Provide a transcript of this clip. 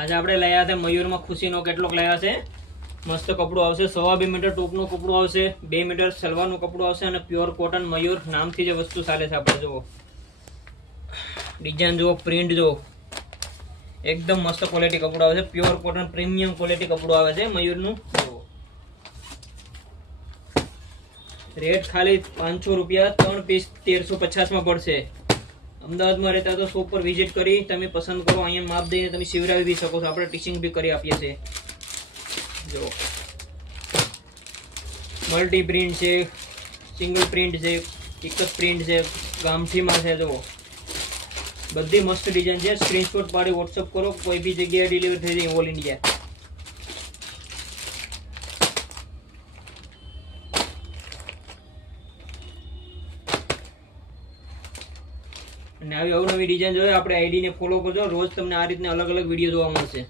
આજે આપણે લાયા છે મયુરમાં ખુશીનો કેટલોક લાયા છે. મસ્ત કપડું આવશે, 2.5 મીટર ટોપનું કપડું આવશે, 2 મીટર સલવારનું કપડું આવશે અને પ્યોર કોટન મયુર નામથી જે વસ્તુ ચાલે છે આપણે જુઓ. ડિઝાઇન જુઓ, પ્રિન્ટ જુઓ, એકદમ મસ્ત ક્વોલિટી કપડું આવે છે. પ્યોર કોટન પ્રીમિયમ ક્વોલિટી કપડું આવે છે મયુરનું. જુઓ રેટ ખાલી 500 રૂપિયા, 3 પીસ 1350 માં પડશે. અમદાવાદમાં રહેતા તો શોપ પર વિઝિટ કરી તમે પસંદ કરો, અહીંયા માપ દઈને તમે સિવડાવી બી શકો છો. આપણે ટીચિંગ બી કરી આપીએ છીએ. જો મલ્ટી પ્રિન્ટ છે, સિંગલ પ્રિન્ટ છે, એક જ પ્રિન્ટ છે, ગામઠીમાં છે. જો બધી મસ્ત ડિઝાઇન છે. સ્ક્રીનશોટ પાડી વોટ્સઅપ કરો, કોઈ બી જગ્યાએ ડિલિવરી થઈ જાય ઓલ ઇન્ડિયા. અને આવી અવનવી ડિઝાઇન જોઈએ આપણે આઈડી ને ફોલો કરજો. રોજ તમને આ રીતના અલગ અલગ વિડીયો જોવા મળશે.